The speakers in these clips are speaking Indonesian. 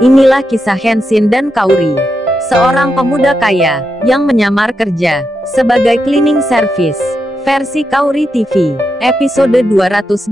Inilah kisah Kenshin dan Kaori, seorang pemuda kaya yang menyamar kerja sebagai cleaning service. Versi Kaori TV, episode 282.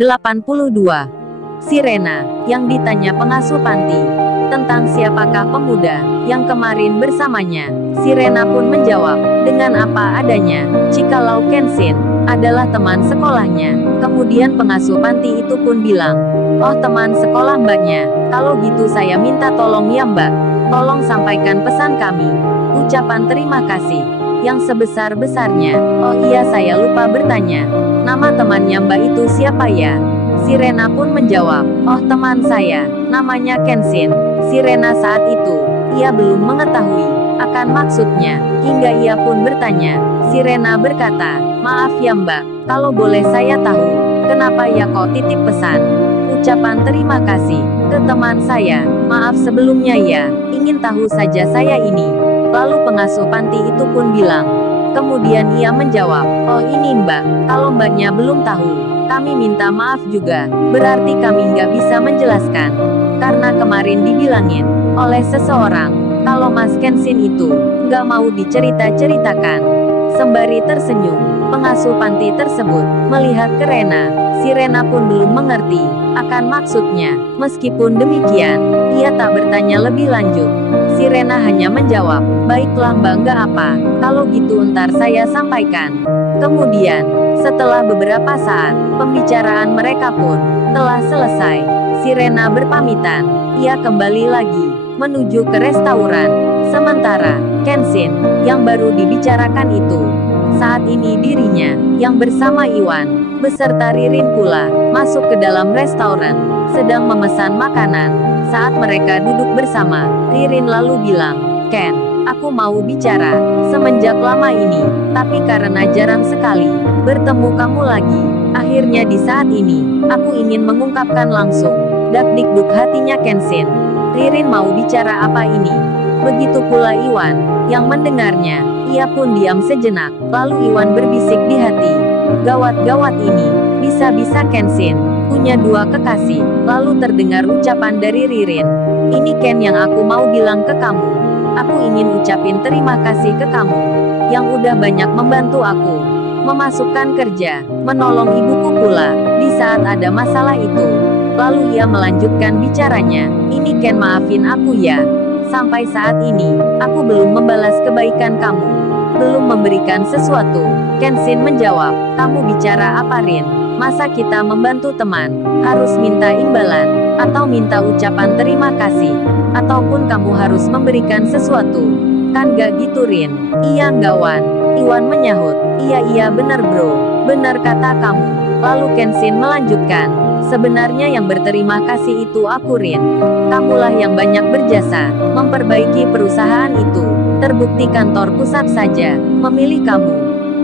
Sirena yang ditanya pengasuh panti tentang siapakah pemuda yang kemarin bersamanya. Sirena pun menjawab dengan apa adanya, jikalau Kenshin adalah teman sekolahnya. Kemudian pengasuh panti itu pun bilang, "Oh, teman sekolah mbaknya, kalau gitu saya minta tolong ya mbak, tolong sampaikan pesan kami, ucapan terima kasih yang sebesar-besarnya." "Oh iya, saya lupa bertanya, nama temannya mbak itu siapa ya?" Sirena pun menjawab, "Oh, teman saya, namanya Kenshin." Sirena saat itu, ia belum mengetahui akan maksudnya, hingga ia pun bertanya. Sirena berkata, "Maaf ya mbak, kalau boleh saya tahu, kenapa ya kok titip pesan ucapan terima kasih ke teman saya? Maaf sebelumnya ya, ingin tahu saja saya ini." Lalu pengasuh panti itu pun bilang. Kemudian ia menjawab, "Oh ini mbak, kalau mbaknya belum tahu, kami minta maaf juga, berarti kami nggak bisa menjelaskan. Karena kemarin dibilangin oleh seseorang, kalau Mas Kenshin itu nggak mau dicerita-ceritakan." Sembari tersenyum, pengasuh panti tersebut melihat ke Rena. Sirena pun belum mengerti akan maksudnya. Meskipun demikian, ia tak bertanya lebih lanjut. Sirena hanya menjawab, "Baiklah mbak, nggak apa, kalau gitu ntar saya sampaikan." Kemudian, setelah beberapa saat, pembicaraan mereka pun telah selesai. Sirena berpamitan, ia kembali lagi menuju ke restoran. Sementara Kenshin yang baru dibicarakan itu, saat ini dirinya yang bersama Iwan beserta Ririn pula masuk ke dalam restoran, sedang memesan makanan. Saat mereka duduk bersama, Ririn lalu bilang, "Ken, aku mau bicara semenjak lama ini, tapi karena jarang sekali bertemu kamu lagi, akhirnya di saat ini aku ingin mengungkapkan langsung." Dak-dikduk hatinya Kenshin. Ririn mau bicara apa ini? Begitu pula Iwan yang mendengarnya. Ia pun diam sejenak, lalu Iwan berbisik di hati, "Gawat-gawat ini, bisa-bisa Kenshin punya dua kekasih." Lalu terdengar ucapan dari Ririn, "Ini Ken yang aku mau bilang ke kamu. Aku ingin ucapin terima kasih ke kamu yang udah banyak membantu aku memasukkan kerja, menolong ibuku pula di saat ada masalah itu." Lalu ia melanjutkan bicaranya, "Ini Ken, maafin aku ya. Sampai saat ini, aku belum membalas kebaikan kamu, belum memberikan sesuatu." Kenshin menjawab, "Kamu bicara apa Rin? Masa kita membantu teman harus minta imbalan, atau minta ucapan terima kasih, ataupun kamu harus memberikan sesuatu? Kan gak gitu Rin." "Iya nggak Wan?" Iwan menyahut, Iya benar bro, benar kata kamu." Lalu Kenshin melanjutkan, "Sebenarnya yang berterima kasih itu aku Rin. Kamulah yang banyak berjasa memperbaiki perusahaan itu. Terbukti kantor pusat saja memilih kamu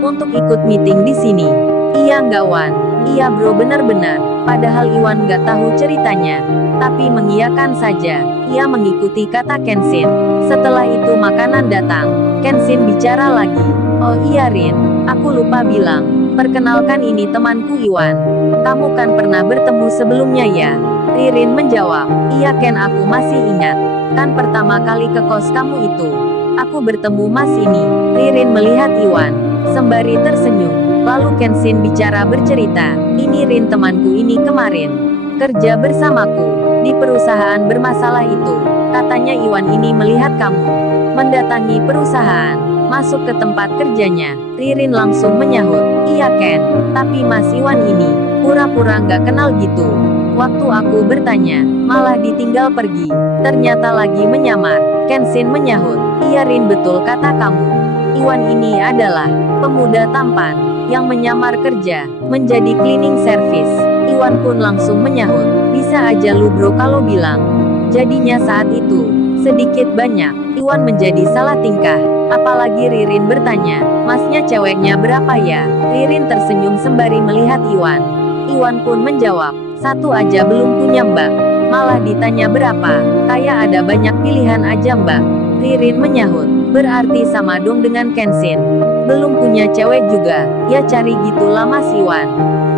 untuk ikut meeting di sini." "Iya nggak Wan?" "Iya bro, benar-benar." Padahal Iwan nggak tahu ceritanya, tapi mengiyakan saja. Ia mengikuti kata Kenshin. Setelah itu makanan datang. Kenshin bicara lagi, "Oh iya Rin, aku lupa bilang. Perkenalkan, ini temanku Iwan. Kamu kan pernah bertemu sebelumnya ya?" Ririn menjawab, "Iya Ken, aku masih ingat. Kan pertama kali ke kos kamu itu, aku bertemu mas ini." Ririn melihat Iwan, sembari tersenyum. Lalu Kenshin bicara bercerita, "Ini Rin, temanku ini kemarin kerja bersamaku di perusahaan bermasalah itu. Katanya Iwan ini melihat kamu mendatangi perusahaan, masuk ke tempat kerjanya." Ririn langsung menyahut, "Iya Ken, tapi Mas Iwan ini pura-pura nggak kenal gitu. Waktu aku bertanya, malah ditinggal pergi. Ternyata lagi menyamar." Kenshin menyahut, "Iya Rin, betul kata kamu. Iwan ini adalah pemuda tampan yang menyamar kerja menjadi cleaning service." Iwan pun langsung menyahut, "Bisa aja lu bro kalau bilang." Jadinya saat itu, sedikit banyak, Iwan menjadi salah tingkah. Apalagi Ririn bertanya, "Masnya ceweknya berapa ya?" Ririn tersenyum sembari melihat Iwan. Iwan pun menjawab, "Satu aja belum punya mbak. Malah ditanya berapa, kayak ada banyak pilihan aja mbak." Ririn menyahut, "Berarti sama dong dengan Kenshin. Belum punya cewek juga, ya cari gitulah Mas Iwan.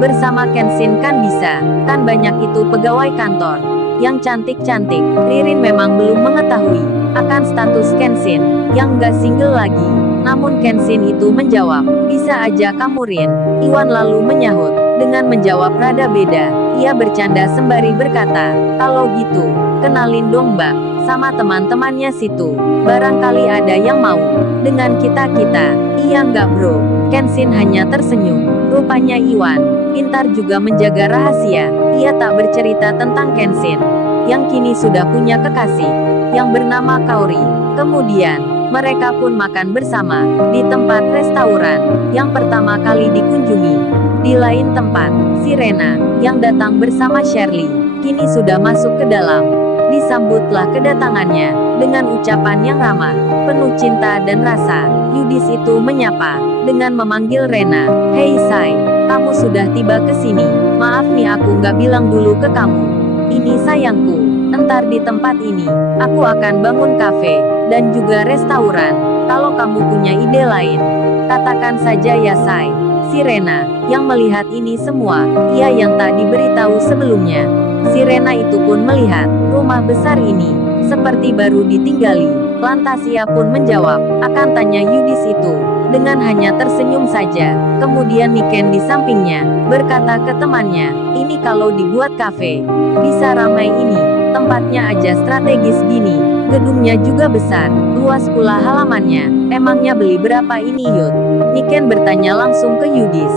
Bersama Kenshin kan bisa, kan banyak itu pegawai kantor yang cantik-cantik. Ririn memang belum mengetahui akan status Kenshin yang gak single lagi. Namun Kenshin itu menjawab, bisa aja kamu Rin. Iwan lalu menyahut dengan menjawab rada beda. Ia bercanda sembari berkata, kalau gitu, kenalin dong Mbak, sama teman-temannya situ. Barangkali ada yang mau dengan kita-kita. Iya nggak bro? Kenshin hanya tersenyum. Rupanya Iwan pintar juga menjaga rahasia. Ia tak bercerita tentang Kenshin yang kini sudah punya kekasih yang bernama Kaori. Kemudian mereka pun makan bersama di tempat restoran yang pertama kali dikunjungi. Di lain tempat, si Rena yang datang bersama Shirley kini sudah masuk ke dalam. Disambutlah kedatangannya dengan ucapan yang ramah, penuh cinta dan rasa. Yudis itu menyapa dengan memanggil Rena. Hei Sai, kamu sudah tiba ke sini. Maaf nih aku nggak bilang dulu ke kamu. Ini sayangku, entar di tempat ini aku akan bangun kafe dan juga restoran. Kalau kamu punya ide lain, katakan saja ya Sai. Si Rena yang melihat ini semua, ia yang tak diberitahu sebelumnya. Si Rena itu pun melihat rumah besar ini seperti baru ditinggali. Lantas ia pun menjawab akan tanya Yudis itu dengan hanya tersenyum saja. Kemudian Niken di sampingnya berkata ke temannya, ini kalau dibuat kafe bisa ramai ini. Tempatnya aja strategis gini, gedungnya juga besar, luas pula halamannya. Emangnya beli berapa ini Yud? Niken bertanya langsung ke Yudis.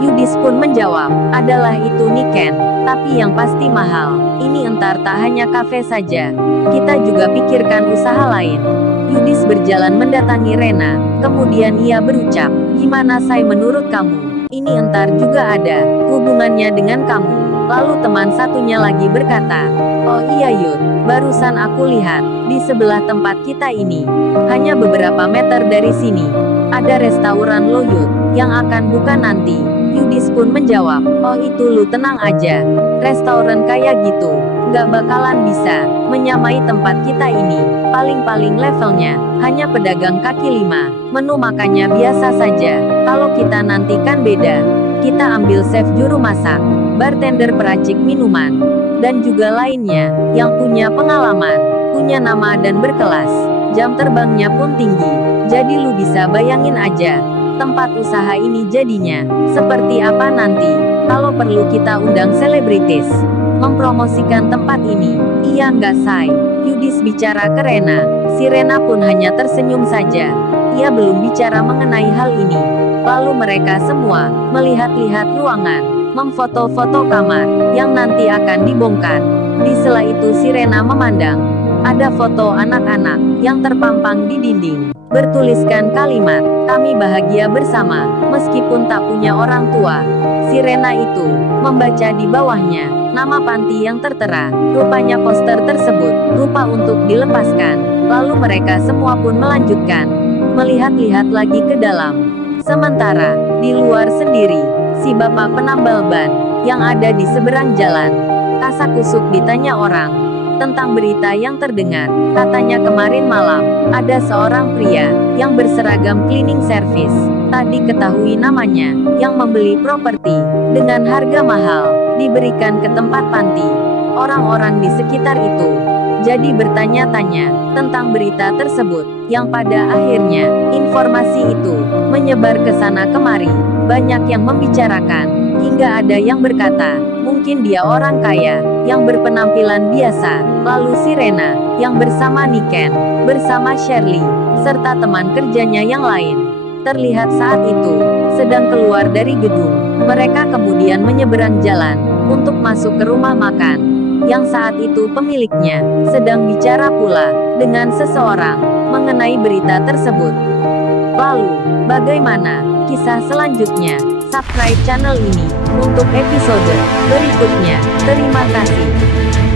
Yudis pun menjawab, adalah itu Niken, tapi yang pasti mahal. Ini entar tak hanya kafe saja, kita juga pikirkan usaha lain. Yudis berjalan mendatangi Rena, kemudian ia berucap, gimana Sai menurut kamu? Ini entar juga ada hubungannya dengan kamu. Lalu teman satunya lagi berkata, oh iya Yud, barusan aku lihat, di sebelah tempat kita ini, hanya beberapa meter dari sini, ada restoran lo Yud, yang akan buka nanti. Yudis pun menjawab, oh itu lu tenang aja, restoran kayak gitu, nggak bakalan bisa menyamai tempat kita ini. Paling-paling levelnya hanya pedagang kaki lima, menu makannya biasa saja. Kalau kita nanti kan beda, kita ambil chef juru masak, bartender peracik minuman, dan juga lainnya yang punya pengalaman, punya nama dan berkelas. Jam terbangnya pun tinggi, jadi lu bisa bayangin aja tempat usaha ini jadinya seperti apa nanti. Kalau perlu kita undang selebritis mempromosikan tempat ini. Iya nggak Sai? Yudis bicara ke Rena. Si Rena pun hanya tersenyum saja. Ia belum bicara mengenai hal ini. Lalu mereka semua melihat-lihat ruangan, memfoto-foto kamar yang nanti akan dibongkar. Di sela itu si Rena memandang ada foto anak-anak yang terpampang di dinding, bertuliskan kalimat, kami bahagia bersama, meskipun tak punya orang tua. Si Rena itu membaca di bawahnya nama panti yang tertera. Rupanya poster tersebut rupa untuk dilepaskan. Lalu mereka semua pun melanjutkan melihat-lihat lagi ke dalam. Sementara di luar sendiri, si bapak penambal ban yang ada di seberang jalan kasak-kusuk ditanya orang tentang berita yang terdengar. Katanya kemarin malam, ada seorang pria yang berseragam cleaning service, tak diketahui namanya, yang membeli properti dengan harga mahal, diberikan ke tempat panti. Orang-orang di sekitar itu jadi bertanya-tanya tentang berita tersebut, yang pada akhirnya informasi itu menyebar ke sana kemari. Banyak yang membicarakan, hingga ada yang berkata, mungkin dia orang kaya yang berpenampilan biasa. Lalu si Rena yang bersama Niken, bersama Shirley, serta teman kerjanya yang lain, terlihat saat itu sedang keluar dari gedung. Mereka kemudian menyeberang jalan untuk masuk ke rumah makan, yang saat itu pemiliknya sedang bicara pula dengan seseorang mengenai berita tersebut. Lalu, bagaimana kisah selanjutnya? Subscribe channel ini untuk episode berikutnya. Terima kasih.